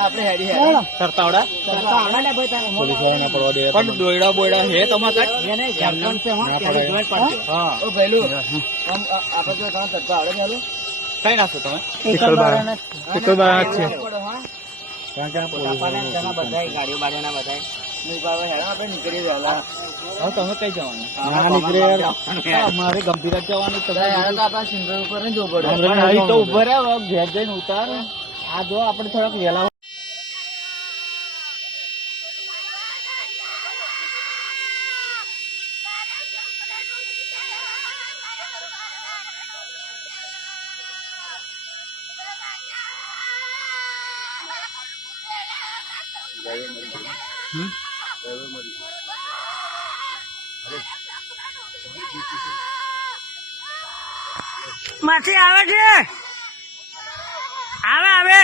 આપણે હેડી સરતાવડા પોલીસ વાળાને પડવા દે પણ દોયડા બોયડા હે તમારે હા ઓ ભઈલું આમ આપણે જો તમે સરતા આવડે ચાલો કઈ નાખો તમે એકલ બાર છે કારણ કે પોલીસ વાળા બધા ગાડીઓ બાડીઓના બધા આપણે નીકળી રહ્યા હવે તમે કઈ જવાનું મારે ગંભીર જવાનું આપડા સિંગર ઉપર જવું પડે તો ઉભો રહ્યા ઘેર જઈને ઉતાર આ જો આપણે થોડાક વેલા માછી આવે છે આવે આવે